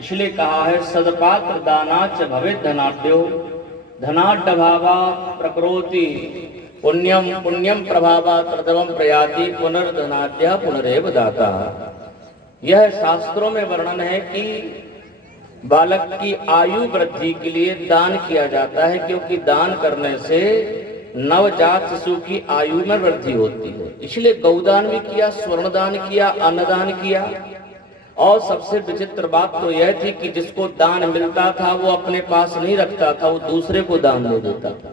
इसलिए कहा है सदपात्र दानाच भवेत् धनाढ्यो धनाढ्यभावा प्रकरोति पुण्यम पुण्यम प्रभावा प्रथमं प्रयाति पुनर्धनाढ्य पुनरेव दाता। यह शास्त्रों में वर्णन है कि बालक की आयु वृद्धि के लिए दान किया जाता है, क्योंकि दान करने से नवजात शिशु की आयु में वृद्धि होती है। इसलिए गौदान भी किया, स्वर्णदान किया, अन्नदान किया। और सबसे विचित्र बात तो यह थी कि जिसको दान मिलता था वो अपने पास नहीं रखता था, वो दूसरे को दान दे देता था,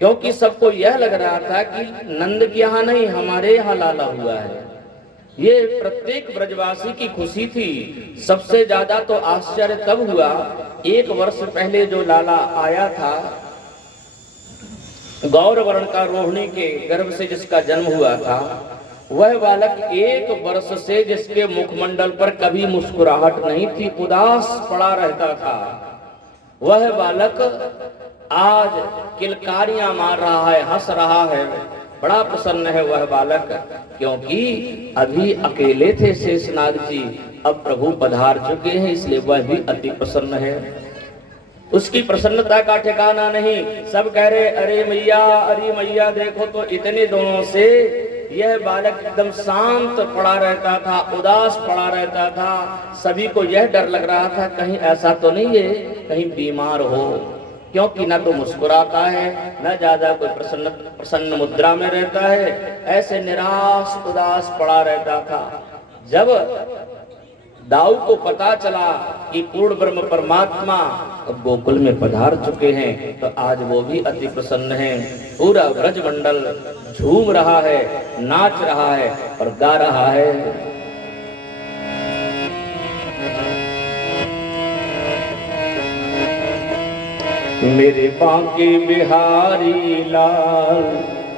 क्योंकि सबको यह लग रहा था कि नंद के यहाँ नहीं, हमारे यहाँ लाला हुआ है। ये प्रत्येक ब्रजवासी की खुशी थी। सबसे ज्यादा तो आश्चर्य तब हुआ, 1 वर्ष पहले जो लाला आया था, गौरवर्ण का रोहिणी के गर्भ से जिसका जन्म हुआ था, वह बालक 1 वर्ष से जिसके मुखमंडल पर कभी मुस्कुराहट नहीं थी, उदास पड़ा रहता था, वह बालक आज किलकारियां मार रहा है, हंस रहा है, बड़ा प्रसन्न है वह बालक। क्योंकि अभी अकेले थे शेषनाग जी, अब प्रभु पधार चुके हैं, इसलिए वह भी अति प्रसन्न है। उसकी प्रसन्नता का ठिकाना नहीं। सब कह रहे अरे मैया देखो तो इतने दिनों से यह बालक एकदम शांत पड़ा रहता था, उदास पड़ा रहता था। सभी को यह डर लग रहा था कहीं ऐसा तो नहीं है कहीं बीमार हो, क्योंकि न तो मुस्कुराता है, न ज्यादा कोई प्रसन्न मुद्रा में रहता है, ऐसे निराश उदास पड़ा रहता था। जब दाऊ को पता चला कि पूर्ण ब्रह्म परमात्मा अब गोकुल में पधार चुके हैं, तो आज वो भी अति प्रसन्न हैं। पूरा ब्रजमंडल झूम रहा है, नाच रहा है और गा रहा है। मेरे बांके बिहारी लाल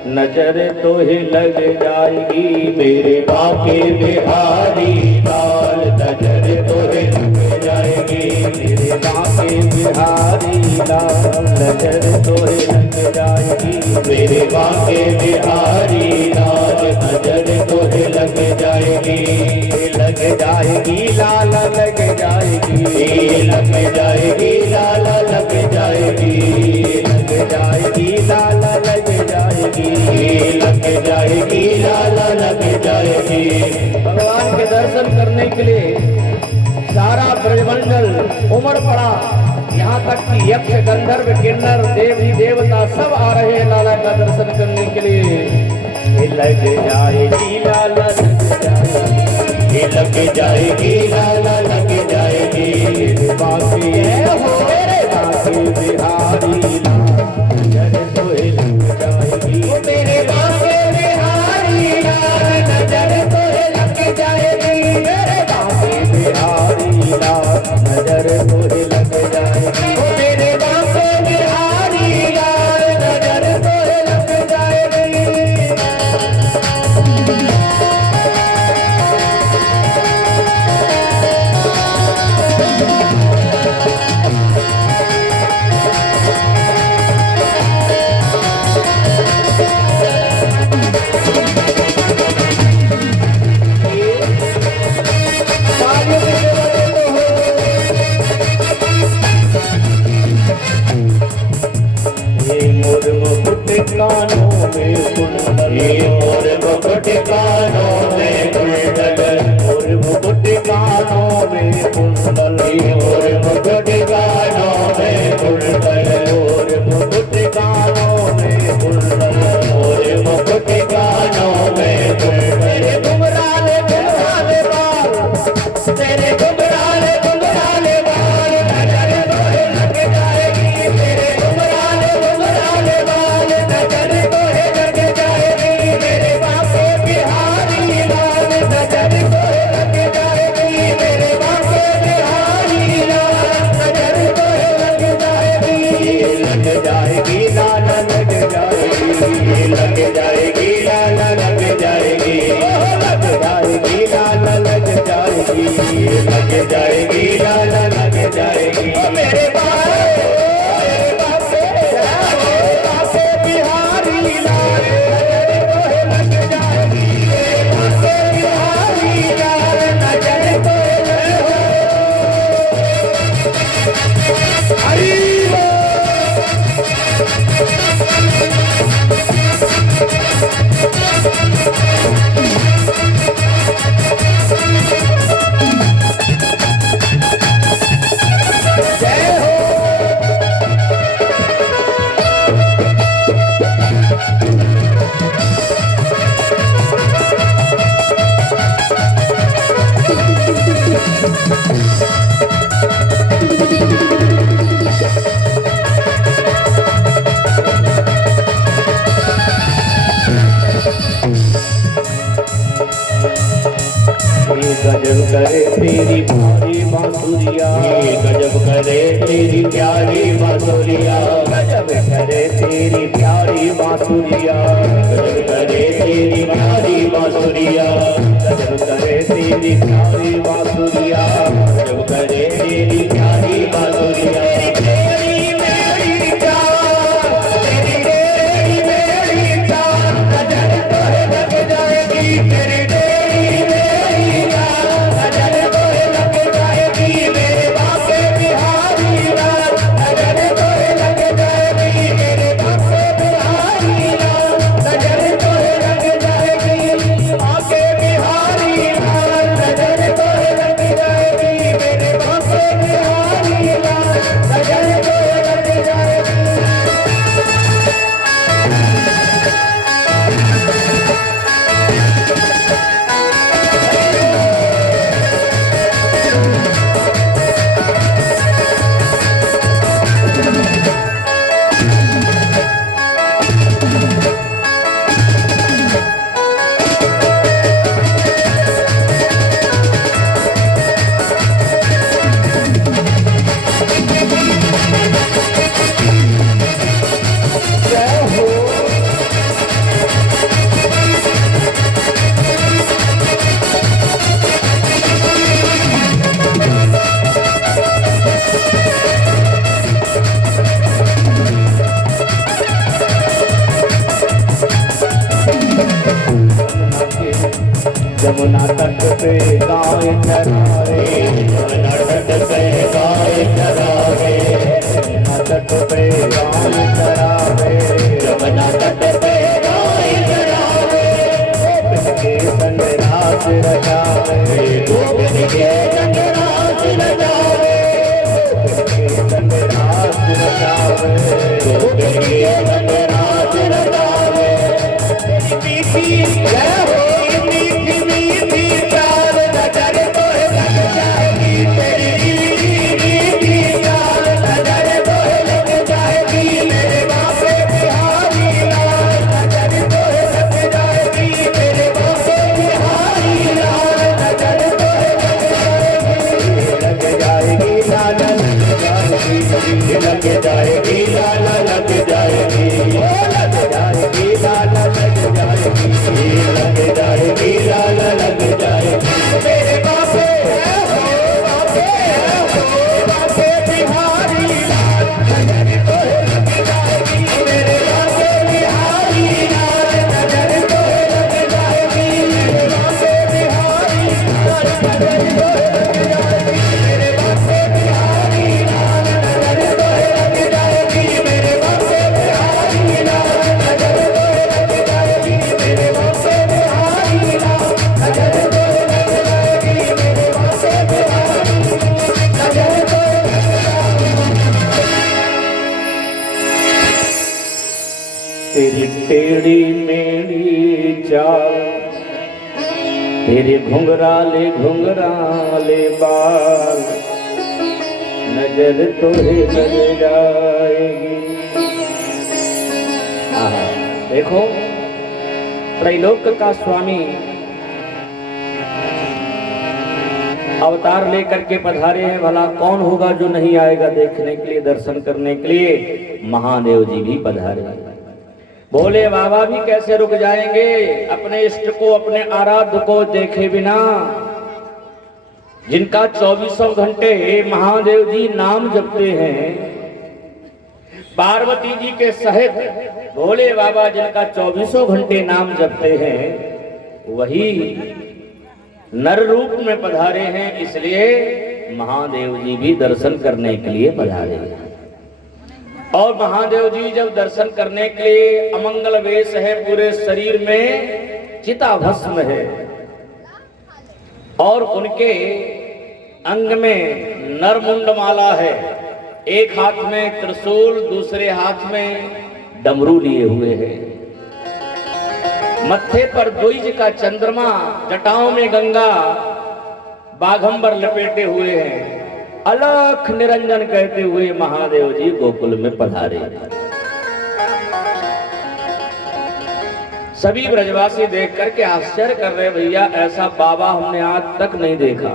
नजर तो ही लग जाएगी, मेरे बांके बिहारी लाल नजर तो ही लग जाएगी, मेरे बांके बिहारी लाल नजर तो ही लग जाएगी, मेरे बांके बिहारी लाल नजर तो ही लग जाएगी, लग जाएगी लाला लग जाएगी, लग जाएगी लाला लग जाएगी, लग जाएगी लाला लग जाएगी, लग जाएगी लाला लग जाएगी। भगवान के दर्शन करने के लिए सारा ब्रजमंडल उमड़ पड़ा, यहाँ तक कि यक्ष गंधर्व किन्नर देवी देवता सब आ रहे हैं लाला का दर्शन करने के लिए। लग जाएगी लाला लग जाएगी, लग जाएगी लाला लग जाएगी, बाकी हो बाकी बिहारी नजर तो लग जाएगी, मेरे बाके बिहारी लाल नजर तो लग जाएगी, मेरे बाके बिहारी लाल नजर तो लग जाएगी, मेरे बाके बिहारी लाल नजर तो लग जाएगी। कानों में कुंडल, मोर मुकुट कानों में कुंडल, मोर मुकुट कानों में कुंडल, मोर मुकुट कानों में कुंडल, मोर मुकुट कानों में कुंडल, मोर मुकुट कानों में कुंडल। तेरे घुंघराले घुंघराले बाल, तेरे घुंघराले घुंघराले बाल नजर तोहे लग जाएगी, तेरे घुंघराले घुंघराले बाल नजर तोहे लग जाएगी, मेरे बाके बिहारी लाल नजर तोहे लग जाएगी, मेरे बाके बिहारी तेरी प्यारी बांसुरिया, गजब करे तेरी प्यारी बांसुरिया, गजब करे तेरी प्यारी बांसुरिया, गजब करे तेरी प्यारी बांसुरिया, गजब करे तेरी प्यारी बांसुरिया, गजब करे तेरी प्यारी बांसुरिया। जमुना तट पे गाय चरावे, जमुना तट पे गाय चरावे, जमुना तट पे गाय चरावे, जमुना तट पे गाय चरावे, के संग रात रचावे, गोविंद के संग रात रचावे, के संग रात रचावे, गोविंद के संग रात रचावे। मीठी जय हो लग जाएगी लाला लग जाएगी, लग जाएगी लाला लग जाएगी, लग जाएगी लाला लग जाएगी। मेरे बापे बापे बापे बिहारी लाल नजर तो लग जाएगी, मेरे बापे बिहारी लाल नजर तो लग जाएगी, मेरे बापे बिहारी लाल नजर तो लग जाएगी, मेरे बापे बिहारी लाल नजर तो लग जाएगी, मेरे बापे बिहारी लाल नजर तो लग जाएगी, मेरे बापे बिहारी लाल नजर तो लग जाएगी, मेरे बापे बिहारी नजर तो तेरी टेढ़ी मेढ़ी चाल, तेरे घुंघराले घुंघराले बाल, नजर तो लग जाएगी। देखो त्रैलोक का स्वामी अवतार लेकर के पधारे हैं, भला कौन होगा जो नहीं आएगा देखने के लिए, दर्शन करने के लिए। महादेव जी भी पधारे, भोले बाबा भी कैसे रुक जाएंगे अपने इष्ट को, अपने आराध्य को देखे बिना, जिनका 24 घंटे महादेव जी नाम जपते हैं। पार्वती जी के सहित भोले बाबा जिनका 24 घंटे नाम जपते हैं, वही नर रूप में पधारे हैं, इसलिए महादेव जी भी दर्शन करने के लिए पधारे हैं। और महादेव जी जब दर्शन करने के लिए अमंगल वेश है, पूरे शरीर में चिताभस्म है, और उनके अंग में नरमुंड माला है, एक हाथ में त्रिशूल, दूसरे हाथ में डमरू लिए हुए हैं, मत्थे पर द्विज का चंद्रमा, जटाओं में गंगा, बाघंबर लपेटे हुए हैं, अलख निरंजन कहते हुए महादेव जी गोकुल में पधारे। सभी ब्रजवासी देख करके आश्चर्य कर रहे, भैया ऐसा बाबा हमने आज तक नहीं देखा।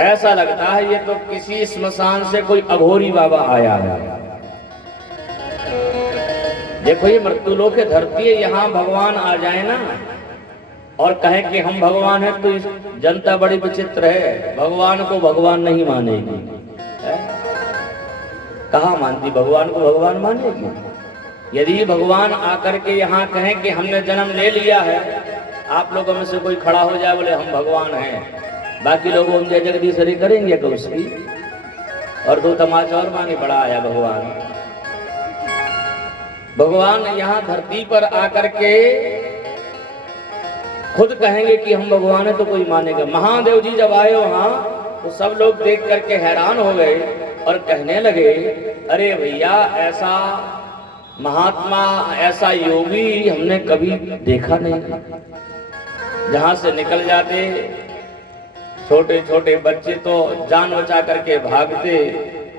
ऐसा लगता है ये तो किसी स्मशान से कोई अघोरी बाबा आया है। देखो ये मृत्युलोक की धरती है, यहाँ भगवान आ जाए ना और कहें कि हम भगवान हैं तो जनता बड़ी विचित्र है, भगवान को भगवान नहीं मानेगी। कहाँ मानती, भगवान को भगवान मानेगी? यदि भगवान आकर के यहाँ कहें कि हमने जन्म ले लिया है, आप लोगों में से कोई खड़ा हो जाए बोले हम भगवान हैं, बाकी लोग ओम जय जगदीश हरि करेंगे तो उसकी और दो तमाचा और मांगे बड़ा आया भगवान। भगवान यहाँ धरती पर आकर के खुद कहेंगे कि हम भगवान हैं तो कोई मानेगा। महादेव जी जब आए वहां तो सब लोग देख करके हैरान हो गए और कहने लगे अरे भैया ऐसा महात्मा ऐसा योगी हमने कभी देखा नहीं। जहां से निकल जाते छोटे छोटे बच्चे तो जान बचा करके भागते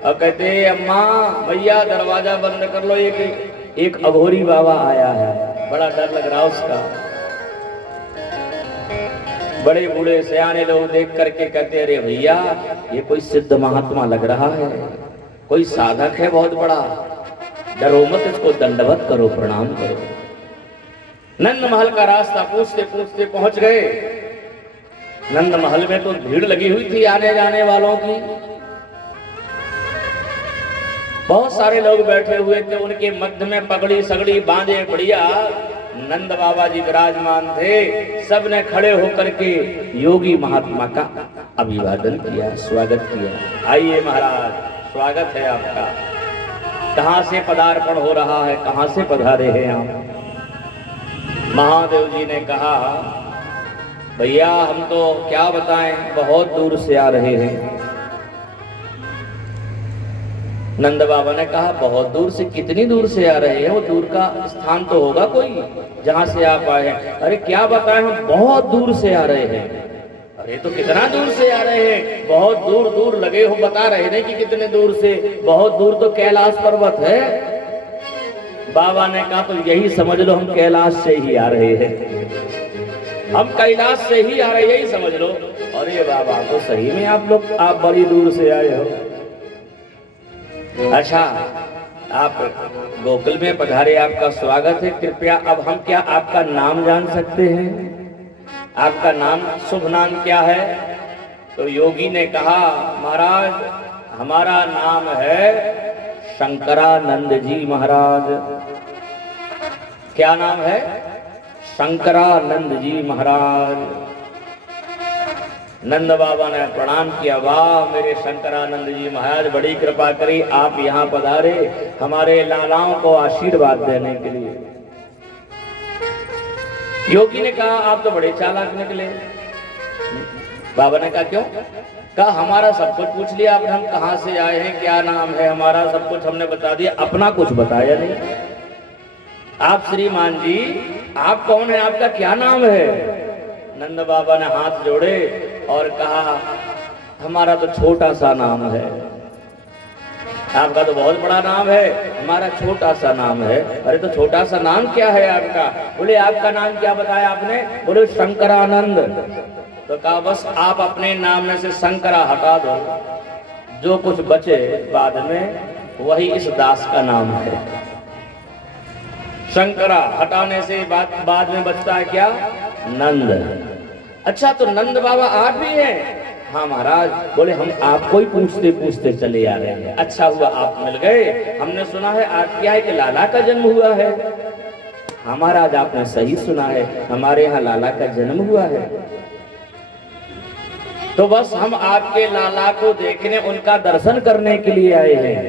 और कहते अम्मा भैया दरवाजा बंद कर लो, एक अघोरी बाबा आया है, बड़ा डर लग रहा उसका। बड़े बूढ़े सियाने लोग देख करके कहते अरे भैया ये कोई सिद्ध महात्मा लग रहा है, कोई साधक है बहुत बड़ा, डरो मत, इसको दंडवत करो, प्रणाम करो। नंद महल का रास्ता पूछते पूछते पहुंच गए। नंद महल में तो भीड़ लगी हुई थी आने जाने वालों की, बहुत सारे लोग बैठे हुए थे, उनके मध्य में पगड़ी सगड़ी बांधे बढ़िया नंद बाबा जी विराजमान थे। सब ने खड़े होकर के योगी महात्मा का अभिवादन किया, स्वागत किया। आइए महाराज, स्वागत है आपका, कहां से पदार्पण हो रहा है, कहां से पधारे हैं आप? महादेव जी ने कहा भैया हम तो क्या बताएं, बहुत दूर से आ रहे हैं। नंद बाबा ने कहा बहुत दूर से, कितनी दूर से आ रहे हैं? वो दूर का स्थान तो होगा कोई जहां से आप आए हैं। अरे क्या बताएं, हम बहुत दूर से आ रहे हैं। अरे तो कितना दूर से आ रहे हैं? बहुत दूर दूर लगे हो, बता रहे हैं कि कितने दूर से। बहुत दूर तो कैलाश पर्वत है। बाबा ने कहा तो यही समझ लो हम कैलाश से ही आ रहे हैं, हम कैलाश से ही आ रहे हैं, यही समझ लो। अरे बाबा तो सही में आप बड़ी दूर से आए हो। अच्छा आप गोकुल में पधारे, आपका स्वागत है। कृपया अब हम क्या आपका नाम जान सकते हैं? आपका नाम, शुभ नाम क्या है? तो योगी ने कहा महाराज हमारा नाम है शंकरानंद जी महाराज। क्या नाम है? शंकरानंद जी महाराज। नंद बाबा ने प्रणाम किया, वाह मेरे शंकरानंद जी महाराज, बड़ी कृपा करी, आप यहाँ पधारे हमारे लालाओं को आशीर्वाद देने के लिए। योगी ने कहा आप तो बड़े चालाक निकले। बाबा ने कहा क्यों? कहा हमारा सब कुछ पूछ लिया आपने, हम कहाँ से आए हैं, क्या नाम है हमारा, सब कुछ हमने बता दिया, अपना कुछ बताया नहीं। आप श्रीमान जी आप कौन है, आपका क्या नाम है? नंद बाबा ने हाथ जोड़े और कहा हमारा तो छोटा सा नाम है। आपका तो बहुत बड़ा नाम है, हमारा छोटा सा नाम है। अरे तो छोटा सा नाम क्या है आपका? बोले आपका नाम क्या बताया आपने? बोले शंकरानंद। तो कहा बस आप अपने नाम में से शंकरा हटा दो, जो कुछ बचे बाद में वही इस दास का नाम है। शंकरा हटाने से बाद में बचता है क्या? नंद। अच्छा तो नंद बाबा आप भी हैं? हाँ महाराज। बोले हम आपको ही पूछते पूछते चले आ रहे हैं, अच्छा हुआ आप मिल गए। हमने सुना है आपके यहाँ एक लाला का जन्म हुआ है। हाँ महाराज आपने सही सुना है, हमारे यहाँ लाला का जन्म हुआ है। तो बस हम आपके लाला को देखने, उनका दर्शन करने के लिए आए हैं।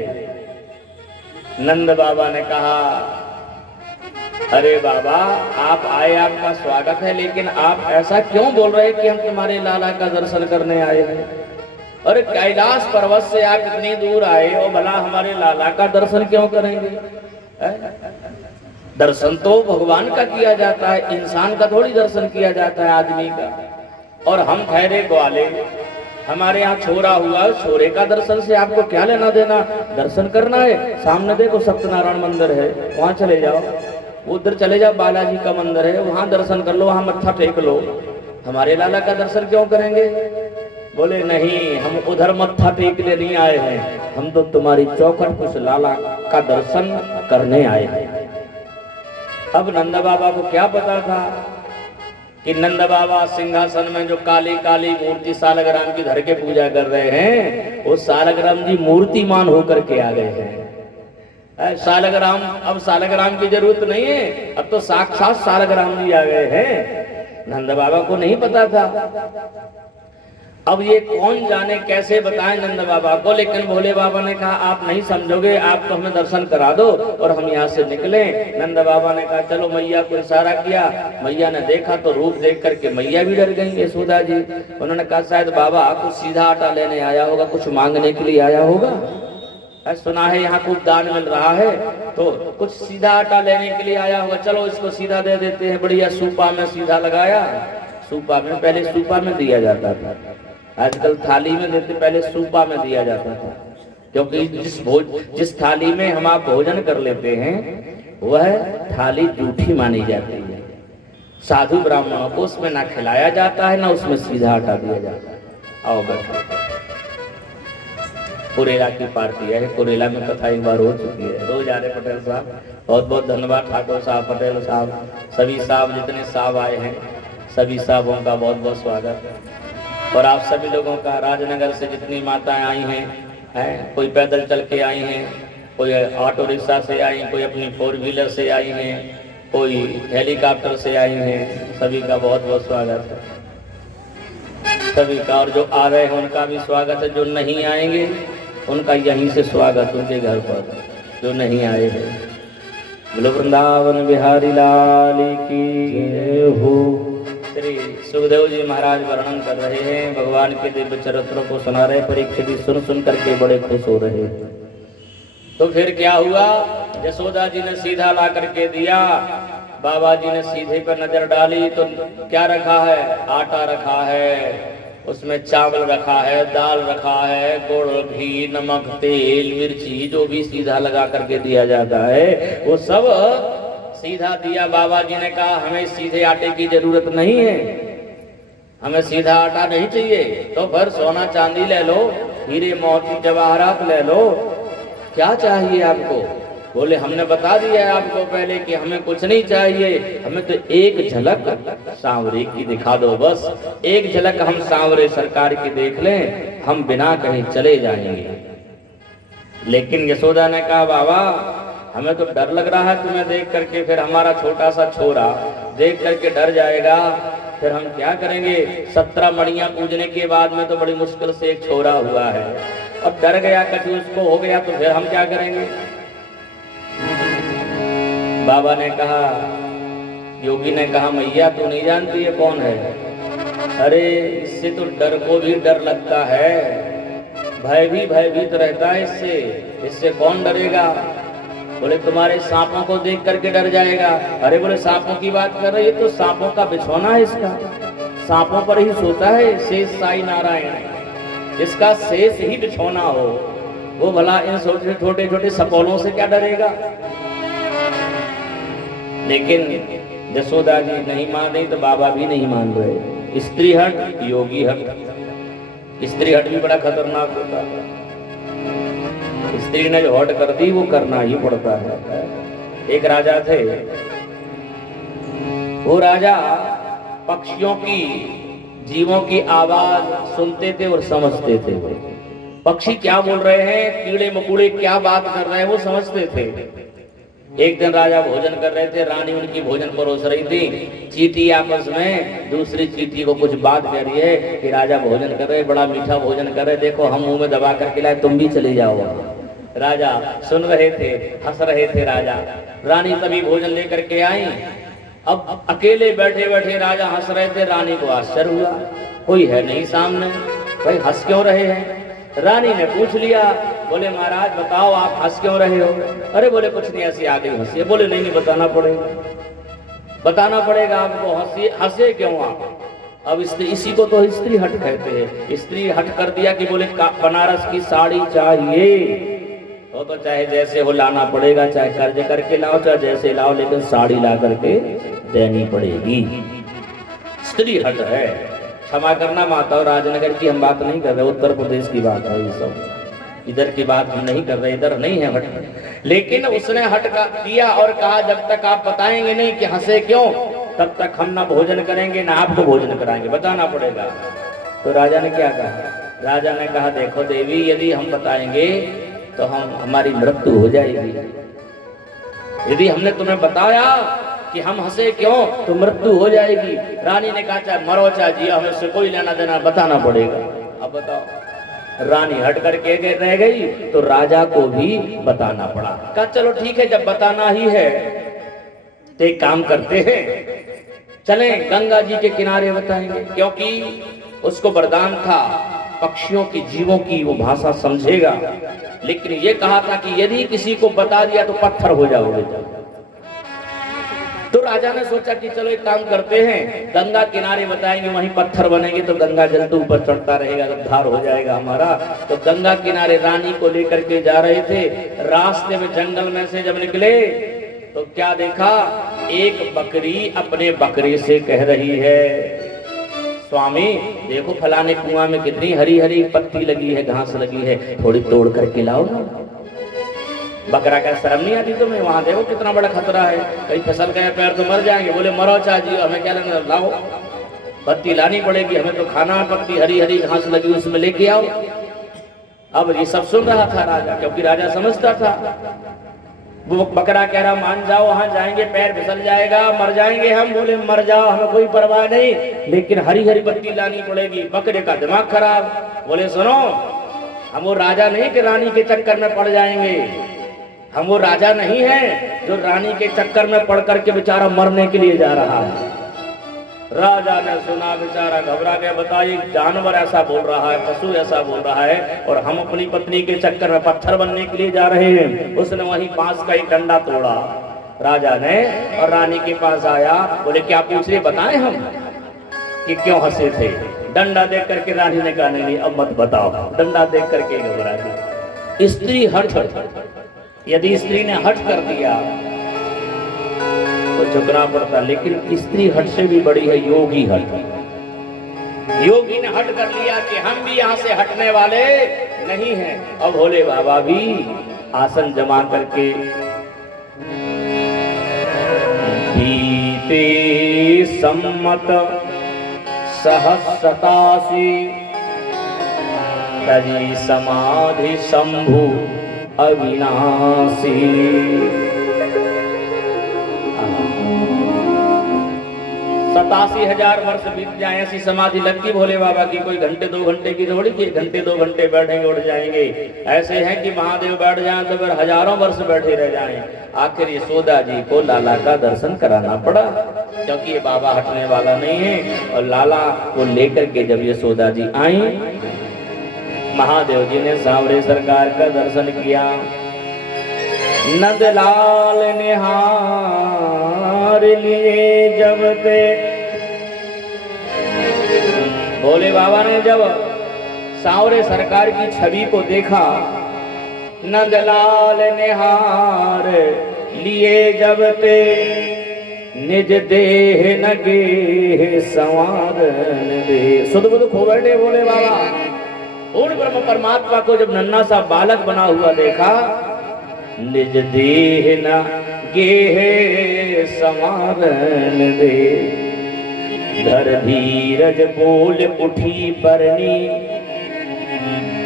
नंद बाबा ने कहा अरे बाबा आप आए, आपका स्वागत है, लेकिन आप ऐसा क्यों बोल रहे हैं कि हम तुम्हारे लाला का दर्शन करने आए हैं? अरे कैलाश पर्वत से आप इतनी दूर आए और भला हमारे लाला का दर्शन क्यों करेंगे? दर्शन तो भगवान का किया जाता है, इंसान का थोड़ी दर्शन किया जाता है, आदमी का। और हम ठहरे ग्वाले, हमारे यहाँ छोरा हुआ, छोरे का दर्शन से आपको क्या लेना देना? दर्शन करना है, सामने देखो सत्यनारायण मंदिर है, वहां चले जाओ, उधर चले जाओ, बालाजी का मंदिर है, वहां दर्शन कर लो, वहां मत्था टेक लो। हमारे लाला का दर्शन क्यों करेंगे? बोले नहीं, हम उधर मत्था टेकने नहीं आए हैं, हम तो तुम्हारी चौखट कुछ लाला का दर्शन करने आए हैं। अब नंद बाबा को क्या पता था कि नंद बाबा सिंहासन में जो काली काली मूर्ति सालग्राम की धर के पूजा कर रहे हैं, वो सालग्राम जी मूर्तिमान होकर के आ गए हैं। सालग्राम, अब सालग्राम की जरूरत नहीं है, अब तो साक्षात सालग्राम जी आ गए हैं। नंद बाबा को नहीं पता था। अब ये कौन जाने कैसे बताएं नंद बाबा को, लेकिन भोले बाबा ने कहा आप नहीं समझोगे, आप तो हमें दर्शन करा दो और हम यहाँ से निकले। नंद बाबा ने कहा चलो, मैया को इशारा किया, मैया ने देखा तो रूप देख करके मैया भी डर गई यशोदा जी। उन्होंने कहा शायद बाबा कुछ सीधा आटा लेने आया होगा, कुछ मांगने के लिए आया होगा, सुना है यहाँ खूब दान मिल रहा है, तो कुछ सीधा आटा लेने के लिए आया होगा, चलो इसको सीधा दे देते हैं। बढ़िया सूपा में सीधा लगाया, सूपा में, पहले सूपा में दिया जाता था, आजकल थाली में देते, पहले सूपा में दिया जाता था। क्योंकि जिस थाली में हम आप भोजन कर लेते हैं वह थाली जूठी मानी जाती है। साधु ब्राह्मणों को उसमें ना खिलाया जाता है, ना उसमें सीधा आटा दिया जाता है। आओ बैठो। कुरेला की पार्टी है, कुरेला में कथा एक बार हो चुकी है। रोज आ रहे पटेल साहब, बहुत बहुत धन्यवाद। ठाकुर साहब, पटेल साहब, सभी साहब, जितने साहब आए हैं सभी साहबों का बहुत बहुत स्वागत है। और आप सभी लोगों का, राजनगर से जितनी माताएं आई हैं, कोई पैदल चल के आई हैं, कोई ऑटो रिक्शा से आई, कोई अपनी 4 व्हीलर से आई हैं, कोई हेलीकॉप्टर से आई हैं, सभी का बहुत बहुत स्वागत है सभी का। और जो आ रहे हैं उनका भी स्वागत है, जो नहीं आएंगे उनका यहीं से स्वागत, उनके घर पर जो नहीं आए हैं। बोलो वृंदावन बिहारी लाल की जय हो। श्री सुखदेव जी महाराज वर्णन कर रहे हैं, भगवान के दिव्य चरित्रों को सुना रहे। परीक्षित जी सुन सुन करके बड़े खुश हो रहे। तो फिर क्या हुआ, यशोदा जी ने सीधा ला करके दिया, बाबा जी ने सीधे पर नजर डाली तो क्या रखा है, आटा रखा है, उसमें चावल रखा है, दाल रखा है, गुड़, घी, नमक, तेल, मिर्ची, जो भी सीधा लगा करके दिया जाता है वो सब सीधा दिया। बाबा जी ने कहा हमें सीधे आटे की जरूरत नहीं है, हमें सीधा आटा नहीं चाहिए, तो फिर सोना चांदी ले लो, हीरे मोती जवाहरात ले लो, क्या चाहिए आपको। बोले हमने बता दिया है आपको पहले कि हमें कुछ नहीं चाहिए, हमें तो एक झलक सांवरे की दिखा दो, बस एक झलक हम सांवरे सरकार की देख लें, हम बिना कहीं चले जाएंगे। लेकिन यशोदा ने कहा बाबा हमें तो डर लग रहा है तुम्हें देख करके, फिर हमारा छोटा सा छोरा देख करके डर जाएगा, फिर हम क्या करेंगे। 17 मणियां पूजने के बाद में तो बड़ी मुश्किल से एक छोरा हुआ है, और डर गया कभी उसको हो गया तो फिर हम क्या करेंगे। बाबा ने कहा, योगी ने कहा मैया तू नहीं जानती है कौन है। अरे इससे तो डर को भी डर लगता है, भय भी भयभीत रहता है इससे, इससे कौन डरेगा। बोले तुम्हारे सांपों को देख करके डर जाएगा। अरे बोले सांपों की बात कर रही है, तो सांपों का बिछौना है इसका, सांपों पर ही सोता है शेष साई नारायण, इसका शेष ही बिछौना हो, वो भला इन छोटे छोटे छोटे सपोलों से क्या डरेगा। लेकिन यशोदा जी नहीं मान रही तो बाबा भी नहीं मान रहे। स्त्री हट योगी हट, स्त्री हट भी बड़ा खतरनाक होता है, स्त्री ने जो हट कर दी वो करना ही पड़ता है। एक राजा थे, वो राजा पक्षियों की, जीवों की आवाज सुनते थे और समझते थे। पक्षी क्या बोल रहे हैं, कीड़े मकोड़े क्या बात कर रहे हैं वो समझते थे। एक दिन राजा भोजन कर रहे थे, रानी उनकी भोजन परोस रही थी, चींटी आपस में दूसरी चींटी को कुछ बात कह रही है कि राजा भोजन कर रहे, बड़ा मीठा भोजन कर रहे, देखो हम मुंह में दबा कर खिलाए, तुम भी चले जाओ। राजा सुन रहे थे, हंस रहे थे राजा। रानी तभी भोजन लेकर के आई। अब अकेले बैठे बैठे राजा हंस रहे थे, रानी को आश्चर्य हुआ, कोई है नहीं सामने, भाई हंस क्यों रहे हैं। रानी ने पूछ लिया, बोले महाराज बताओ आप हंस क्यों रहे हो। अरे बोले कुछ नहीं, ऐसी आ गई हंसी। बोले नहीं बताना पड़ेगा, बताना पड़ेगा आपको, हंसे क्यों आप। अब इसी को तो स्त्री हट कहते हैं। स्त्री हट कर दिया कि बोले बनारस की साड़ी चाहिए, तो चाहे जैसे हो लाना पड़ेगा, चाहे कर्ज करके लाओ चाहे जैसे लाओ, लेकिन साड़ी ला करके देनी पड़ेगी। स्त्री हट है, क्षमा करना माता और राजनगर की हम बात नहीं कर रहे, उत्तर प्रदेश की बात है ये सब, इधर की बात हम नहीं कर रहे, इधर नहीं है हट। लेकिन उसने हट का किया और कहा जब तक आप बताएंगे नहीं कि हंसे क्यों, तब तक हम ना भोजन करेंगे ना आपको भोजन कराएंगे, बताना पड़ेगा। तो राजा ने क्या कहा? राजा ने कहा देखो देवी, यदि हम बताएंगे तो हमारी मृत्यु हो जाएगी। यदि हमने तुम्हें बताया कि हम हंसे क्यों तो मृत्यु हो जाएगी। रानी ने कहा चाहे मरो चाहे जिया, हमें से कोई लेना देना, बताना पड़ेगा। अब बताओ, रानी हट करके रह गई तो राजा को भी बताना पड़ा। कहा चलो ठीक है, जब बताना ही है तो एक काम करते हैं, चलें गंगा जी के किनारे बताएंगे, क्योंकि उसको वरदान था पक्षियों की जीवों की वो भाषा समझेगा। लेकिन ये कहा था कि यदि किसी को बता दिया तो पत्थर हो जाओगे। तो राजा ने सोचा कि चलो एक काम करते हैं, गंगा किनारे बताएंगे, वहीं पत्थर बनेंगे तो गंगा जल तो ऊपर चढ़ता रहेगा, उद्धार हो जाएगा हमारा। तो गंगा किनारे रानी को लेकर के जा रहे थे, रास्ते में जंगल में से जब निकले तो क्या देखा, एक बकरी अपने बकरे से कह रही है स्वामी देखो फलाने कुआं में कितनी हरी हरी पत्ती लगी है, घास लगी है, थोड़ी तोड़ करके लाओ ना। बकरा क्या शर्म नहीं आती तुम्हें? वहां देखो कितना बड़ा खतरा है, कहीं फिसल गए पैर तो मर जाएंगे। बोले मरो चाची, हमें क्या लेना, लाओ पत्ती लानी पड़ेगी, हमें तो खाना है पत्ती, हरी हरी घास लगी उसमें लेके आओ। अब ये सब सुन रहा था राजा, क्योंकि राजा समझता था। वो बकरा कह रहा मान जाओ, वहां जाएंगे पैर फिसल जाएगा, मर जाएंगे हम। बोले मर जाओ, हमें कोई परवाह नहीं, लेकिन हरी हरी पत्ती लानी पड़ेगी। बकरे का दिमाग खराब। बोले सुनो, हम वो राजा नहीं कि रानी के चक्कर में पड़ जाएंगे, हम वो राजा नहीं है जो रानी के चक्कर में पड़ करके बेचारा मरने के लिए जा रहा है। राजा ने सुना, बेचारा घबरा गया। बताइए, जानवर ऐसा बोल रहा है, पशु ऐसा बोल रहा है, और हम अपनी पत्नी के चक्कर में पत्थर बनने के लिए जा रहे हैं। उसने वहीं बांस का एक डंडा तोड़ा राजा ने, और रानी के पास आया। बोले क्या पूछ रहे, बताएं हम कि क्यों हंसे थे। डंडा देख करके रानी ने कहा नहीं अब मत बताओ। डंडा देख करके घबरा गई। स्त्री हट, यदि स्त्री ने हट कर दिया तो झुकना पड़ता, लेकिन स्त्री हट से भी बड़ी है योगी हट। योगी ने हट कर लिया कि हम भी यहाँ से हटने वाले नहीं हैं। अब भोले बाबा भी आसन जमा करके बीते सम्मत सहस्रतासी तजी समाधि शंभु अविनाशी। 87,000 वर्ष बीत जाए ऐसी समाधि लगती भोले बाबा की। कोई घंटे 2 घंटे की थोड़ी थी, घंटे 2 घंटे बैठेंगे उठ जाएंगे। ऐसे हैं कि महादेव बैठ जाएं तो फिर हजारों वर्ष बैठे रह जाएं। आखिर यशोदा जी को लाला का दर्शन कराना पड़ा, क्योंकि ये बाबा हटने वाला नहीं है। और लाला को लेकर के जब यशोदा जी आई, महादेव जी ने सांवरे सरकार का दर्शन किया। नंदलाल निहार लिए जब ते, भोले बाबा ने जब सांवरे सरकार की छवि को देखा, नंदलाल निहार लिए जब ते, निज देह नगे संवारन दे। सुध बुध खो बैठे भोले बाबा। पूर्ण ब्रह्म परमात्मा को जब नन्हा सा बालक बना हुआ देखा, निज देह न गेह संवारन दे, धर धीरज बोल उठी बरनी।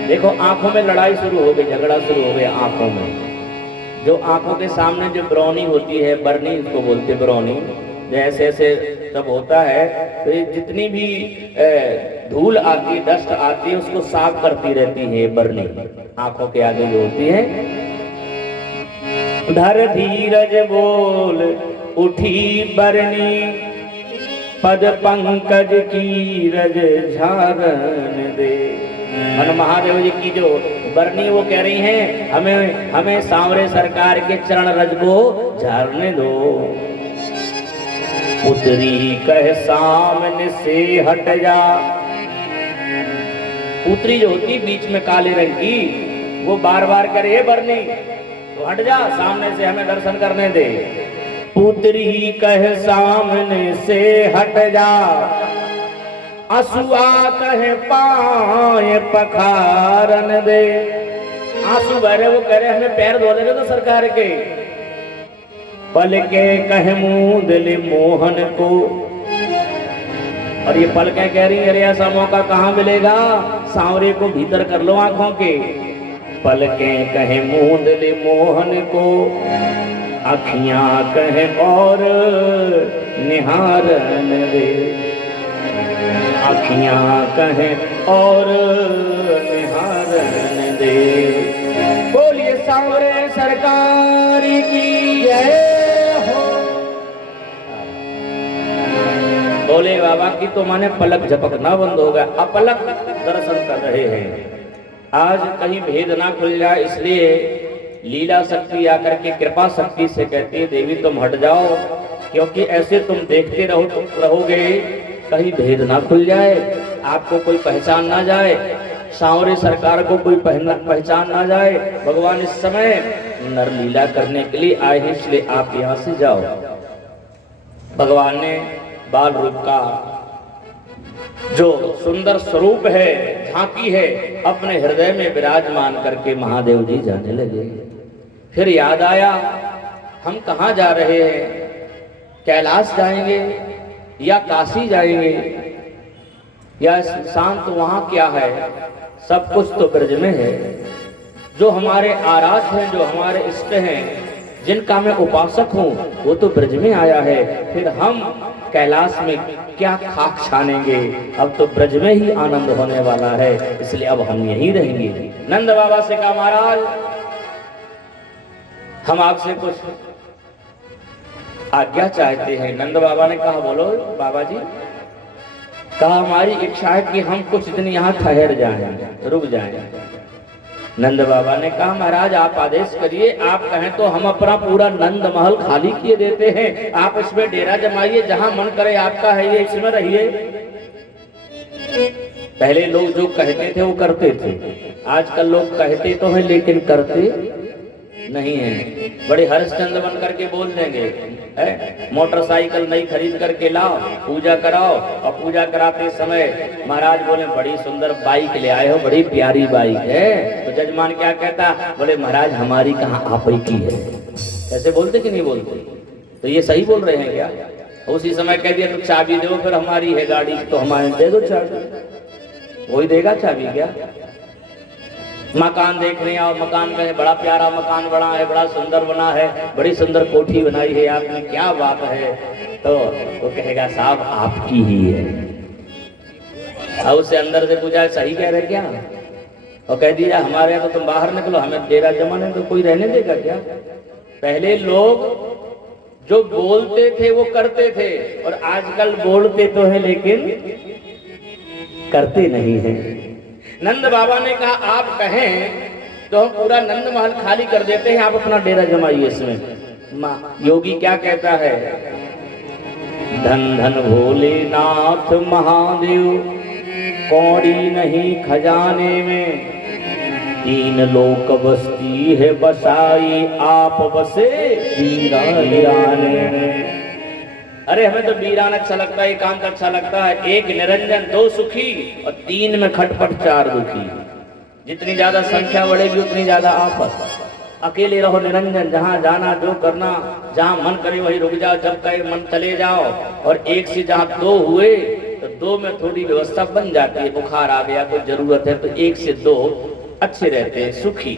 देखो आंखों में लड़ाई शुरू हो गई, झगड़ा शुरू हो गया आंखों में। जो आंखों के सामने जो ब्रौनी होती है, बरनी इसको बोलते ब्रौनी, जैसे ऐसे सब होता है तो ये जितनी भी धूल आती, डस्ट आती है, उसको साफ करती रहती है बरनी, आंखों के आगे जो होती है। धर धीरज बोल उठी बरनी, पद पंकज की रज झारन दे। मन महादेव जी की जो बरनी वो कह रही हैं, हमें सांवरे सरकार के चरण रज को झारने दो। पुत्री कह सामने से हट जा। पुत्री जो होती बीच में काले रंग की, वो बार बार करे बरनी तो हट जा, सामने से हमें दर्शन करने दे। पुत्री कह सामने से हट जा, आंसुआ कहे पाए पखारन दे। आंसू बह रहे, वो कह रहे हमें पैर धो देने तो सरकार के। पलके कहे मूंदली मोहन को, और ये पलकें कह रही अरे ऐसा मौका कहाँ मिलेगा, सांवरे को भीतर कर लो आंखों के। पलकें कहे मूंदली मोहन को, अखियां कहे और निहारन दे। अखियां कहे और निहारन दे। बोलिए सांवरे सरकार की जय हो। बोले बाबा की तो माने पलक झपकना बंद हो गया, अपलक दर्शन कर रहे हैं। आज कहीं भेद ना खुल जाए इसलिए लीला शक्ति आकर के कृपा शक्ति से कहती है देवी तुम हट जाओ, क्योंकि ऐसे तुम देखते रहोगे कहीं भेद ना खुल जाए, आपको कोई पहचान ना जाए, सांवरे सरकार को कोई पहचान ना जाए। भगवान इस समय नर लीला करने के लिए आए हैं, इसलिए आप यहाँ से जाओ। भगवान ने बाल रूप का जो सुंदर स्वरूप है, झांकी है, अपने हृदय में विराजमान करके महादेव जी जाने लगे। फिर याद आया हम कहाँ जा रहे हैं, कैलाश जाएंगे या काशी जाएंगे या शांत वहां क्या है, सब कुछ तो ब्रज में है। जो हमारे आराध्य हैं, जो हमारे इष्ट हैं, जिनका मैं उपासक हूँ, वो तो ब्रज में आया है। फिर हम कैलाश में क्या खाक छानेंगे, अब तो ब्रज में ही आनंद होने वाला है, इसलिए अब हम यहीं रहेंगे। नंद बाबा से कहा महाराज हम आपसे कुछ आज्ञा चाहते हैं। नंद बाबा ने कहा बोलो बाबा जी। कहा हमारी इच्छा है कि हम कुछ दिन यहाँ ठहर जाएं, रुक जाएं। नंद बाबा ने कहा महाराज आप आदेश करिए, आप कहें तो हम अपना पूरा नंद महल खाली किए देते हैं, आप इसमें डेरा जमाइए, जहां मन करे आपका है ये इसमें रहिए। पहले लोग जो कहते थे वो करते थे, आजकल लोग कहते तो हैं लेकिन करते नहीं है। बड़े हरिश्चंद्र बन करके बोल देंगे, मोटरसाइकिल नई खरीद करके लाओ, पूजा कराओ, और पूजा कराते समय महाराज बोले बड़ी सुंदर बाइक ले आए हो, बड़ी प्यारी बाइक है। तो जजमान क्या कहता, बोले महाराज हमारी कहाँ आप ही की है। ऐसे बोलते कि नहीं बोलते? तो ये सही बोल रहे हैं क्या? उसी समय कह दिया तो चाबी दो, फिर हमारी है गाड़ी तो हमारे दे दो चाबी, वही देगा चाबी क्या? मकान देखने आओ, मकान में बड़ा प्यारा मकान बना है, बड़ा सुंदर बना है, बड़ी सुंदर कोठी बनाई है आपने, क्या बात है। तो वो कहेगा साहब आपकी ही है। अब उससे अंदर से पूछा सही कह रहे क्या, और कह दिया हमारे यहाँ तो तुम बाहर निकलो, हमें डेरा जमाने तो कोई रहने देगा क्या? पहले लोग जो बोलते थे वो करते थे, और आजकल बोलते तो है लेकिन करते नहीं है। नंद बाबा ने कहा आप कहें तो हम पूरा नंद महल खाली कर देते हैं, आप अपना डेरा जमाइए इसमें। योगी क्या कहता है, धन धन भोलेनाथ महादेव, कौड़ी नहीं खजाने में, तीन लोक बस्ती है बसाई, आप बसे वीराने में। अरे हमें तो वीरान अच्छा लगता है, एकांत अच्छा लगता है, एक निरंजन दो सुखी और तीन में खटपट चार दुखी। जितनी ज्यादा संख्या बढ़ेगी उतनी ज्यादा आपस। अकेले रहो निरंजन, जहाँ जाना जो करना, जहाँ मन करे वही रुक जाओ, जब कहे मन चले जाओ। और एक से जहाँ दो हुए तो दो में थोड़ी व्यवस्था बन जाती है, बुखार आ गया कोई जरूरत है तो एक से दो अच्छे रहते हैं सुखी।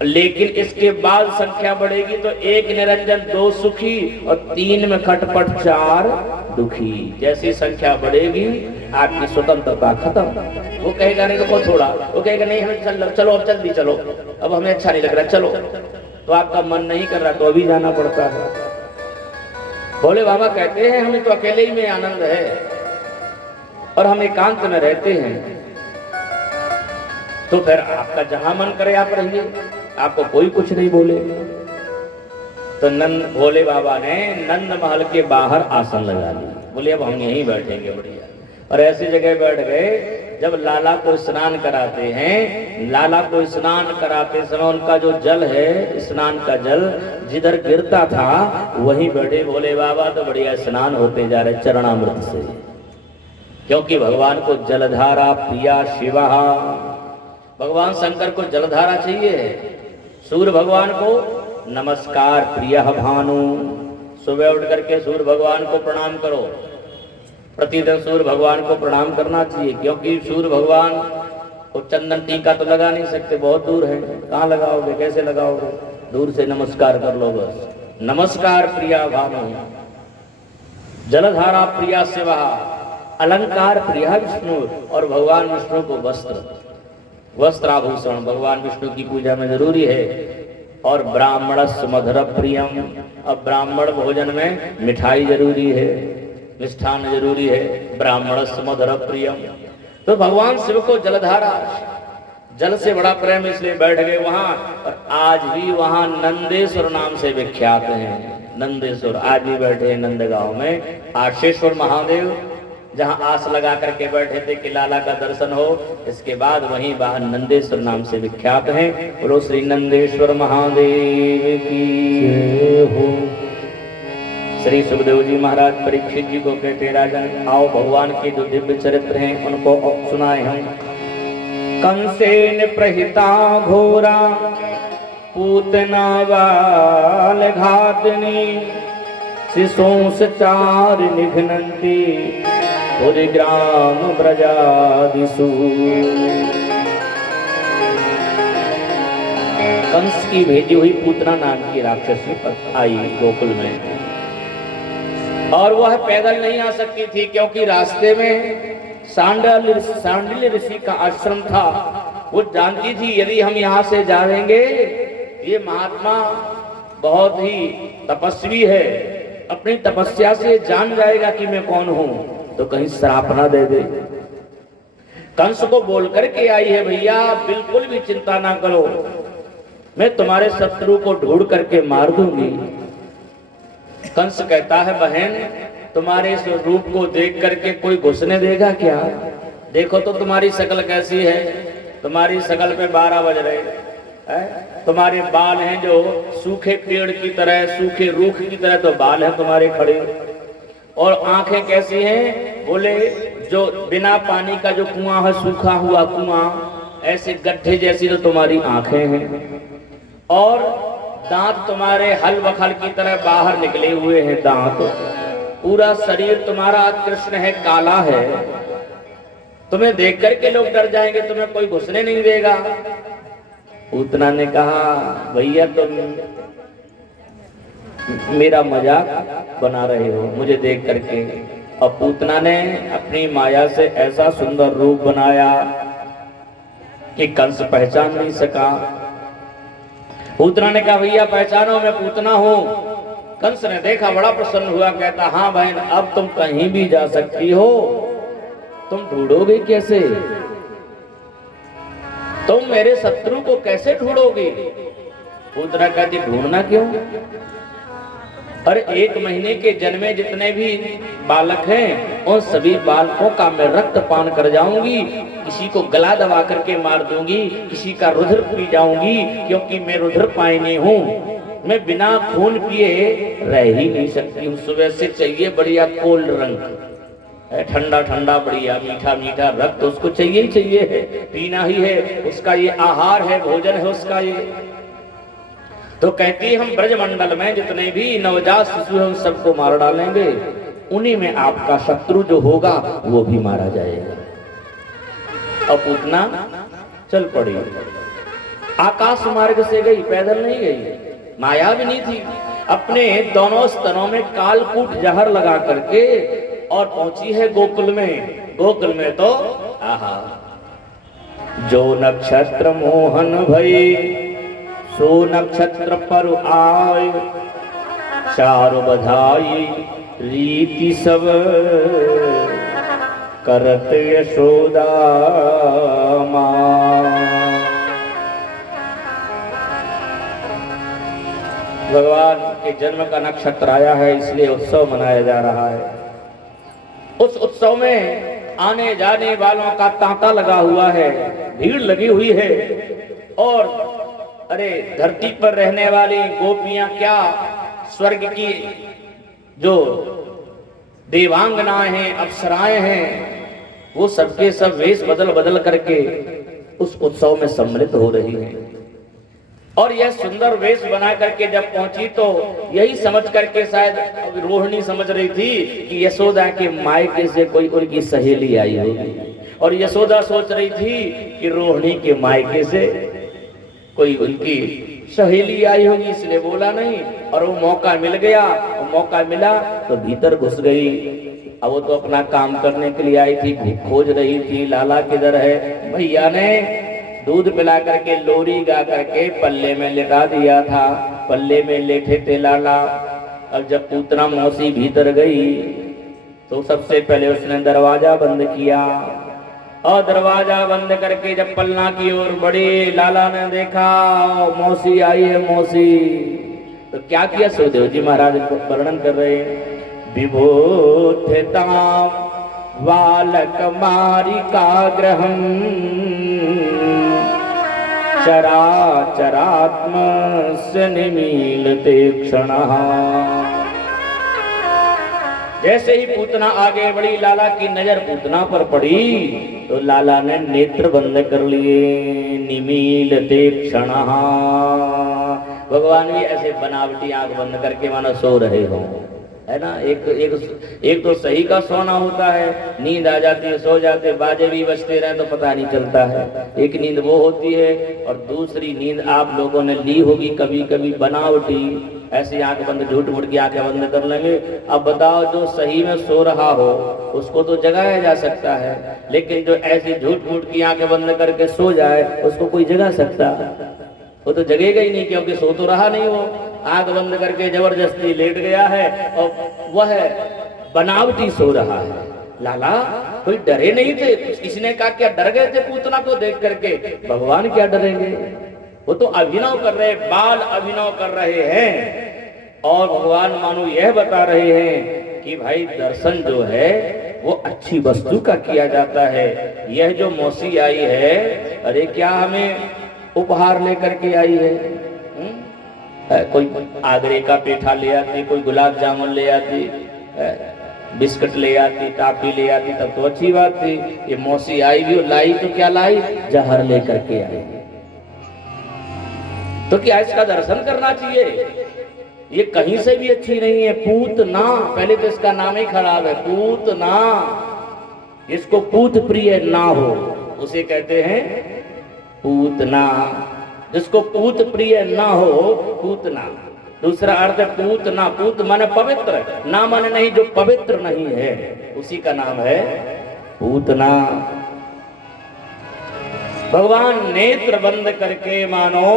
लेकिन इसके बाद संख्या बढ़ेगी तो एक निरंजन दो सुखी और तीन में खटपट चार दुखी। जैसी संख्या बढ़ेगी आपकी स्वतंत्रता खत्म। वो कहेगा नहीं रुको थोड़ा, वो कहेगा नहीं हमें चलो अब जल्दी चलो, अब हमें अच्छा नहीं लग रहा चलो, तो आपका मन नहीं कर रहा तो अभी जाना पड़ता है। भोले बाबा कहते हैं हमें तो अकेले ही में आनंद है और हम एकांत में रहते हैं, तो फिर आपका जहां मन करे आप रहिए, आपको कोई कुछ नहीं बोले। तो नंद भोले बाबा ने नंद महल के बाहर आसन लगा लिया, बोले अब हम यहीं बैठेंगे बढ़िया। और ऐसी जगह बैठ गए जब लाला को स्नान कराते हैं, लाला को स्नान कराते समय उनका जो जल है स्नान का जल जिधर गिरता था वहीं बैठे भोले बाबा, तो बढ़िया स्नान होते जा रहे चरणामृत से। क्योंकि भगवान को जलधारा प्रिया शिवा, भगवान शंकर को जलधारा चाहिए। सूर्य भगवान को नमस्कार प्रिय भानु, सुबह उठ करके सूर्य भगवान को प्रणाम करो। प्रतिदिन सूर्य भगवान को प्रणाम करना चाहिए, क्योंकि सूर्य भगवान को चंदन टीका तो लगा नहीं सकते, बहुत दूर है, कहाँ लगाओगे, कैसे लगाओगे, दूर से नमस्कार कर लो बस। नमस्कार प्रिया भानु, जलधारा प्रिया शिवा, अलंकार प्रिया विष्णु, और भगवान विष्णु को वस्त्र आभूषण भगवान विष्णु की पूजा में जरूरी है। और ब्राह्मणस्य मधुर प्रियम, अब ब्राह्मण भोजन में मिठाई जरूरी है, मिष्ठान जरूरी है, ब्राह्मणस्य मधुर प्रियम। तो भगवान शिव को जलधारा, जल से बड़ा प्रेम, इसलिए बैठ गए वहां। और आज भी वहां नंदेश्वर नाम से विख्यात हैं। नंदेश्वर आज भी बैठे हैं नंदगांव में। आशेश्वर महादेव जहां आस लगा करके बैठे थे कि लाला का दर्शन हो, इसके बाद वहीं बाहर नंदेश्वर नाम से विख्यात हैं। बोलो श्री नंदेश्वर महादेव की हो। श्री सुखदेव जी महाराज परीक्षित जी को कहते, राजन आओ भगवान के जो दिव्य चरित्र हैं उनको सुनाए हम। कंसेन प्रहिता घोरा पूतना बाल घातनी, शिशोंस चार निघ्नन्ति पुरीग्राम ब्रजादिषु। कंस की भेजी हुई पूतना नाम की राक्षसी आई गोकुल में, और वह पैदल नहीं आ सकती थी, क्योंकि रास्ते में सांडिल्य ऋषि का आश्रम था। वो जानती थी यदि हम यहाँ से जाएंगे, ये महात्मा बहुत ही तपस्वी है, अपनी तपस्या से जान जाएगा कि मैं कौन हूं, तो कहीं श्राप ना दे दे। कंस को बोल करके आई है, भैया बिल्कुल भी चिंता ना करो, मैं तुम्हारे शत्रु को ढूंढ करके मार दूंगी। कंस कहता है, बहन तुम्हारे इस रूप को देख करके कोई घुसने देगा क्या? देखो तो तुम्हारी शक्ल कैसी है, तुम्हारी शक्ल पे 12 बज रहे हैं, तुम्हारे बाल हैं जो सूखे पेड़ की तरह, सूखे रूख की तरह तो बाल हैं तुम्हारे खड़े, और आंखें कैसी हैं, बोले जो बिना पानी का जो कुआं है, सूखा हुआ कुआं, ऐसे गड्ढे जैसी तो तुम्हारी आंखें हैं, और दांत तुम्हारे हल बखल की तरह बाहर निकले हुए हैं दांत, पूरा शरीर तुम्हारा कृष्ण है, काला है, तुम्हें देख करके लोग डर जाएंगे, तुम्हें कोई घुसने नहीं देगा। पूतना ने कहा, भैया तुम मेरा मजाक बना रहे हो मुझे देख करके। और पूतना ने अपनी माया से ऐसा सुंदर रूप बनाया कि कंस पहचान नहीं सका। पूतना ने कहा, भैया पहचानो मैं पूतना हूं। कंस ने देखा, बड़ा प्रसन्न हुआ, कहता, हाँ बहन अब तुम कहीं भी जा सकती हो, तुम ढूंढोगे कैसे, तुम मेरे शत्रु को कैसे ढूंढोगे? पूतना कहती, ढूंढना क्यों, और 1 महीने के जन्मे जितने भी बालक हैं उन सभी बालकों का मैं रक्त पान कर जाऊंगी, किसी को गला दबा करके मार दूंगी, किसी का रुधिर पी जाऊंगी, क्योंकि मैं रुधिर पायनी हूँ, मैं बिना खून पिए रह ही नहीं सकती हूँ। सुबह से चाहिए बढ़िया कोल्ड ड्रिंक, ठंडा ठंडा बढ़िया मीठा मीठा रक्त उसको चाहिए ही चाहिए है, पीना ही है, उसका ये आहार है, भोजन है उसका ये। तो कहती हम ब्रजमंडल में जितने भी नवजात शिशु हैं उन सबको मार डालेंगे, उन्हीं में आपका शत्रु जो होगा वो भी मारा जाएगा। अब पूतना चल पड़ी, आकाश मार्ग से गई, पैदल नहीं गई, माया भी नहीं थी, अपने दोनों स्तनों में कालकूट जहर लगा करके और पहुंची है गोकुल में। गोकुल में तो आहा, जो नक्षत्र मोहन भई सो नक्षत्र पर आय, चारु बधाई रीति सब करत यशोदा मां। भगवान के जन्म का नक्षत्र आया है, इसलिए उत्सव मनाया जा रहा है। उस उत्सव में आने जाने वालों का तांता लगा हुआ है, भीड़ लगी हुई है, और अरे धरती पर रहने वाली गोपियां क्या, स्वर्ग की जो देवांगनाएं हैं, अप्सराएं हैं, वो सबके सब वेश बदल बदल करके उस उत्सव में सम्मिलित हो रही हैं। और यह सुंदर वेश बना करके जब पहुंची तो यही समझ करके शायद रोहिणी समझ रही थी कि यशोदा के मायके से कोई उनकी सहेली आई होगी, और यशोदा सोच रही थी कि रोहिणी के मायके से कोई उनकी सहेली आई होगी, इसलिए बोला नहीं। और वो मौका मिल गया, वो मौका मिला तो भीतर घुस गई। अब वो तो अपना काम करने के लिए आई थी, खोज रही थी लाला किधर है। भैया ने दूध पिला करके लोरी गा करके पल्ले में लेटा दिया था, पल्ले में लेटे थे लाला। अब जब पूतना मौसी भीतर गई तो सबसे पहले उसने दरवाजा बंद किया, और दरवाजा बंद करके जब पलना की ओर बढ़ी, लाला ने देखा मौसी आई है मौसी। तो क्या किया सुखदेव जी महाराज वर्णन कर रहे हैं। विभूतितां बालक मारिकाग्रहम् चराचरात्मस्य निमीलते क्षणः। जैसे ही पूतना आगे बढ़ी, लाला की नजर पूतना पर पड़ी तो लाला ने नेत्र बंद कर लिए। निमीलते क्षणः, भगवान भी ऐसे बनावटी आंख बंद करके मानो सो रहे हो, है ना। एक तो सही का सोना होता है, नींद आ जाती है, सो जाते, बाजे भी बजते रहे तो पता नहीं चलता है। एक नींद वो होती है, और दूसरी नींद आप लोगों ने ली होगी कभी कभी बनावटी, ऐसी आंख बंद, झूठ मूठ की आंखें बंद कर लेंगे। अब बताओ, जो सही में सो रहा हो उसको तो जगाया जा सकता है, लेकिन जो ऐसी झूठ मूठ की आंखें बंद करके सो जाए उसको कोई जगा सकता? वो तो जगेगा ही नहीं, क्योंकि सो तो रहा नहीं, वो आंख बंद करके जबरदस्ती लेट गया है और वह बनावटी सो रहा है। लाला कोई डरे नहीं थे? किसी ने कहा क्या डर गए थे पूतना को देख करके? भगवान क्या डरेंगे, वो तो अभिनव कर रहे, बाल अभिनव कर रहे हैं। और भगवान मानो यह बता रहे हैं कि भाई दर्शन जो है वो अच्छी वस्तु का किया जाता है। यह जो मौसी आई है, अरे क्या हमें उपहार लेकर के आई है? कोई आगरे का पेठा ले आती, कोई गुलाब जामुन ले आती, बिस्किट ले आती, टाफी ले आती, तब तो अच्छी बात थी। ये मौसी आई भी, लाई तो क्या लाई? जहर लेकर के आई। तो क्या इसका दर्शन करना चाहिए? ये कहीं से भी अच्छी नहीं है। पूतना, पहले तो इसका नाम ही खराब है, पूतना। इसको पूत प्रिय ना हो उसे कहते हैं पूतना। जिसको पूत प्रिय ना हो, पूतना। दूसरा अर्थ है पूतना, पूत माने पवित्र, ना माने नहीं, जो पवित्र नहीं है उसी का नाम है पूतना। भगवान नेत्र बंद करके मानो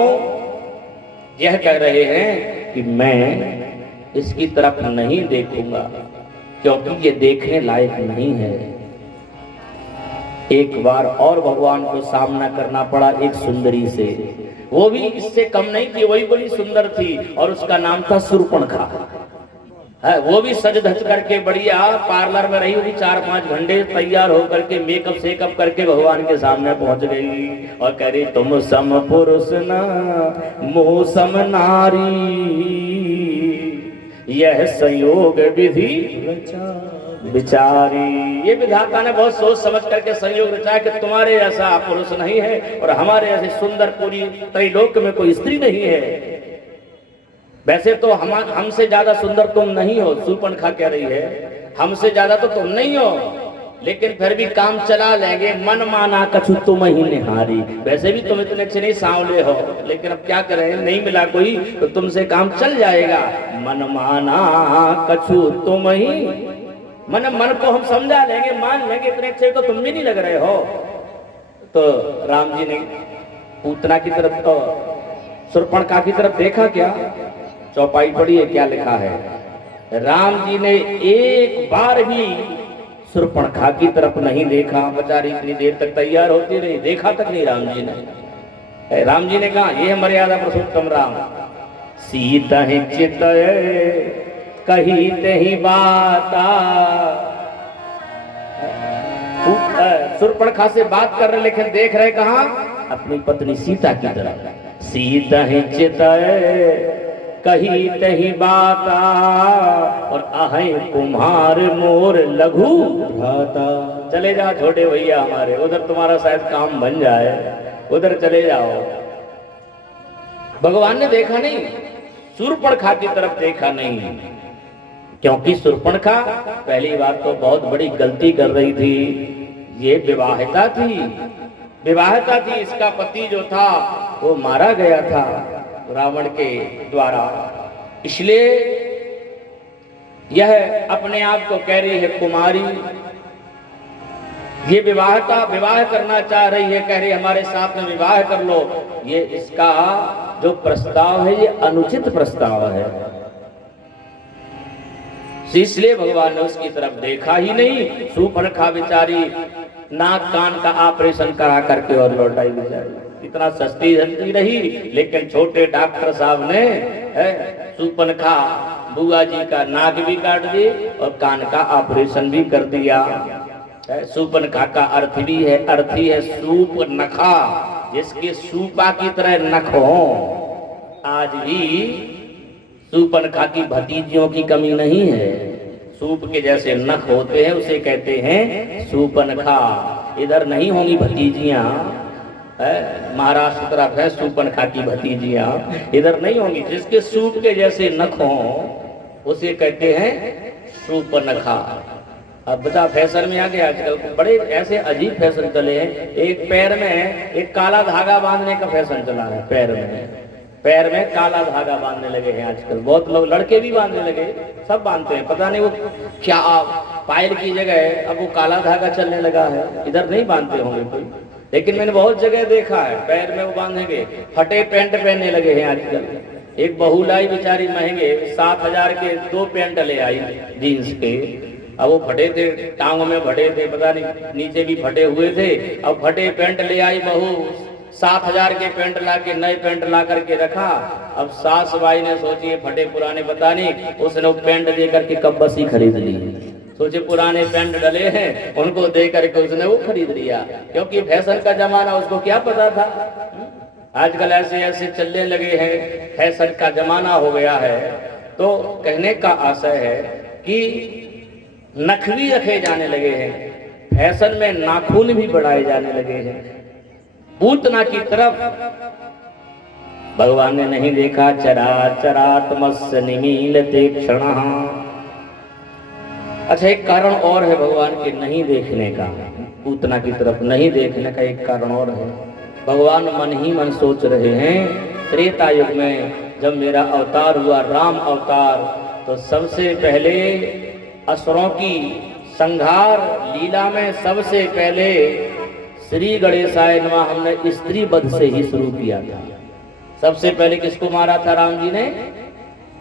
यह कह रहे हैं कि मैं इसकी तरफ नहीं देखूंगा, क्योंकि ये देखने लायक नहीं है। एक बार और भगवान को सामना करना पड़ा एक सुंदरी से, वो भी इससे कम नहीं थी, वही बड़ी सुंदर थी, और उसका नाम था शूर्पणखा। वो भी सज धज करके बढ़िया पार्लर में रही होगी 4-5 घंटे, तैयार होकर के मेकअप सेकअप करके भगवान के सामने पहुंच गई और कह रही, तुम सम पुरुष न मोह सम नारी, यह संयोग विधि बिचारी। ये विधाता ने बहुत सोच समझ करके संयोग रचा कि तुम्हारे ऐसा पुरुष नहीं है और हमारे ऐसे सुंदर पूरी त्रैलोक में कोई स्त्री नहीं है। वैसे तो हमसे ज्यादा सुंदर तुम नहीं हो, शूर्पणखा कह रही है, हमसे ज्यादा तो तुम नहीं हो, लेकिन फिर भी काम चला लेंगे, मन माना कछु तुम ही निहारी। वैसे भी तुम इतने अच्छे नहीं, सांवले हो, लेकिन अब क्या करें, नहीं मिला कोई तो तुमसे काम चल जाएगा। मन माना कछु तुम ही, मन को हम समझा लेंगे, मान लेंगे, इतने अच्छे तो तुम भी नहीं लग रहे हो। तो राम जी ने पूतना की तरफ, तो शूर्पणखा की तरफ देखा, क्या चौपाई पड़ी है, क्या लिखा है? राम जी ने एक बार भी शूर्पणखा की तरफ नहीं देखा। बेचारी इतनी देर तक तैयार होती रही, देखा तक नहीं राम जी ने। राम जी ने कहा, ये मर्यादा पुरुषोत्तम राम। सीता ही चित कही तही बाता, शूर्पणखा से बात कर रहे, लेकिन देख रहे कहां? अपनी पत्नी सीता की तरफ। सीता ही चित कही तही बाता, और आहे कुम्हार मोर लघु भ्राता। चले जाओ छोटे भैया हमारे, उधर तुम्हारा शायद काम बन जाए, उधर चले जाओ। भगवान ने देखा नहीं, शूर्पणखा की तरफ देखा नहीं, क्योंकि शूर्पणखा पहली बात तो बहुत बड़ी गलती कर रही थी। ये विवाहिता थी, विवाहिता थी, इसका पति जो था वो मारा गया था रावण के द्वारा, इसलिए यह अपने आप को कह रही है कुमारी। ये विवाहिता विवाह करना चाह रही है, कह रही हमारे साथ में विवाह कर लो। ये इसका जो प्रस्ताव है ये अनुचित प्रस्ताव है, इसलिए भगवान ने उसकी तरफ देखा ही नहीं। शूर्पणखा बेचारी नाक कान का ऑपरेशन करा करके और लौटाई बेचारी, इतना सस्ती धरती रही, लेकिन छोटे डॉक्टर साहब ने शूर्पणखा बुआ जी का नाक भी काट दी और कान का ऑपरेशन भी कर दिया। शूर्पणखा का अर्थ भी है, अर्थी है सूपनखा, जिसके सूपा की तरह नख हो। आज भी शूर्पणखा की भतीजियों की कमी नहीं है, सूप के जैसे नख होते हैं उसे कहते हैं शूर्पणखा। इधर नहीं होंगी भतीजियां, महाराष्ट्र तरफ है शूर्पणखा की भतीजियां, इधर नहीं होंगी। जिसके सूप के जैसे नख हो उसे कहते हैं शूर्पणखा। अब बता फैशन में आ गया आजकल, बड़े ऐसे अजीब फैशन चले हैं। एक पैर में एक काला धागा बांधने का फैशन चला है, पैर में काला धागा बांधने लगे हैं आजकल बहुत लोग, लड़के भी बांधने लगे, सब बांधते हैं, पता नहीं वो क्या पायल की जगह अब वो काला धागा चलने लगा है। इधर नहीं बांधते होंगे कोई, लेकिन मैंने बहुत जगह देखा है पैर में वो बांधेंगे। फटे पैंट पहनने लगे हैं आजकल। एक बहू लाई बेचारी महंगे 7,000 के 2 पैंट ले आई जीन्स के, अब वो फटे थे, टांगों में फटे थे, पता नहीं नीचे भी फटे हुए थे। अब फटे पैंट ले आई बहू, 7,000 के पैंट ला के नए पैंट ला करके रखा। अब सास भाई ने सोची फटे पुराने पता नहीं, उसने वो पैंट दे करके कब्बसी खरीद ली। सोचे पुराने पैंट डले हैं उनको दे करके उसने वो खरीद लिया, क्योंकि फैशन का जमाना, उसको क्या पता था। आजकल ऐसे ऐसे चलने लगे हैं, फैशन का जमाना हो गया है। तो कहने का आशय है कि नखवी रखे जाने लगे हैं, फैशन में नाखून भी बढ़ाए जाने लगे हैं। पूतना की तरफ भगवान ने नहीं देखा। चराचरात्मस्य निमीलते क्षणः। अच्छा एक कारण और है भगवान के नहीं देखने का, पूतना की तरफ नहीं देखने का एक कारण और है। भगवान मन ही मन सोच रहे हैं, त्रेता युग में जब मेरा अवतार हुआ राम अवतार, तो सबसे पहले असुरों की संहार लीला में सबसे पहले श्री गणेशाय नमः हमने स्त्री वध से ही शुरू किया था। सबसे पहले किसको मारा था राम जी ने?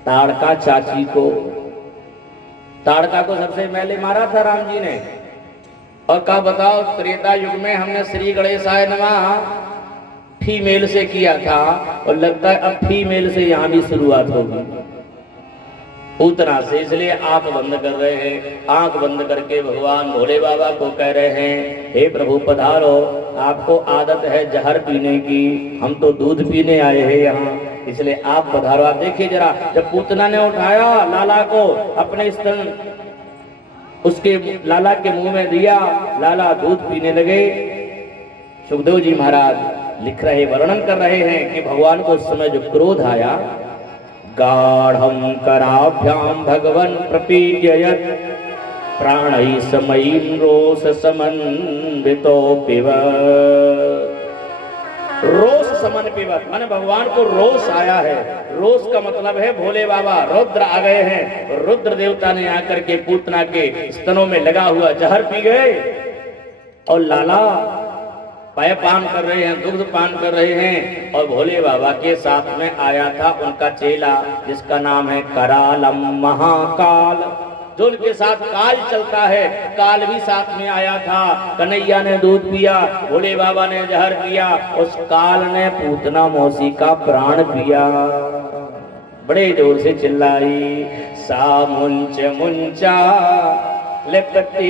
ताड़का चाची को, ताड़का को सबसे पहले मारा था राम जी ने। और कहा बताओ त्रेता युग में हमने श्री गणेशाय नमः फीमेल से किया था, और लगता है अब फीमेल से यहाँ भी शुरुआत होगी, पूतना से। इसलिए आंख बंद कर रहे हैं, आंख बंद करके भगवान भोले बाबा को कह रहे हैं, हे प्रभु पधारो, आपको आदत है जहर पीने की, हम तो दूध पीने आए हैं यहाँ, इसलिए आप पधारो। आप देखिए जरा, जब पूतना ने उठाया लाला को अपने स्तन उसके लाला के मुंह में दिया, लाला दूध पीने लगे। सुखदेव जी महाराज लिख रहे, वर्णन कर रहे हैं कि भगवान को उस समय जो क्रोध आया, गाढ़ं कराभ्याम भगवन् प्रपीडयत् प्राणैः समयीं रोष समन्वितो पिबत्। रोष समन पिबत माने भगवान को रोष आया है। रोष का मतलब है भोले बाबा रुद्र आ गए हैं, रुद्र देवता ने आकर के पूतना के स्तनों में लगा हुआ जहर पी गए, और लाला पाय पान कर रहे हैं, दुग्ध पान कर रहे हैं। और भोले बाबा के साथ में आया था उनका चेला जिसका नाम है करालम महाकाल, जो उनके साथ काल चलता है, काल भी साथ में आया था। कन्हैया ने दूध पिया, भोले बाबा ने जहर पिया, उस काल ने पूतना मौसी का प्राण पिया। बड़े जोर से चिल्लाई, सा मुंच मुंचा लिपटे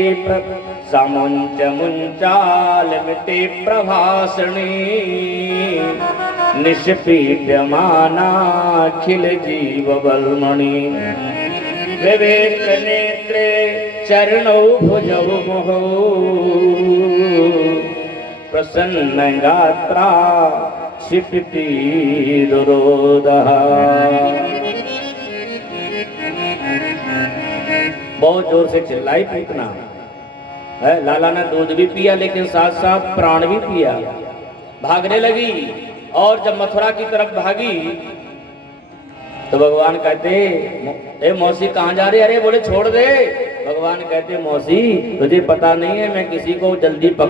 समुंच मुंचा लिपटे प्रभासणी निष्पीड्यमाना खिल जीव बलमणि। विवेक नेत्रे चरणौ भुजौ मोहो प्रसन्न गात्रा क्षिपति दुरोदः। बहुत जोर से चिल्लाई पूतना है। लाला ने दूध भी पिया लेकिन साथ साथ प्राण भी पिया। भागने लगी और जब मथुरा की तरफ भागी तो भगवान कहते ए मौसी कहाँ जा रही? अरे बोले छोड़ दे। भगवान कहते मौसी तुझे पता नहीं है मैं किसी को जल्दी पकड़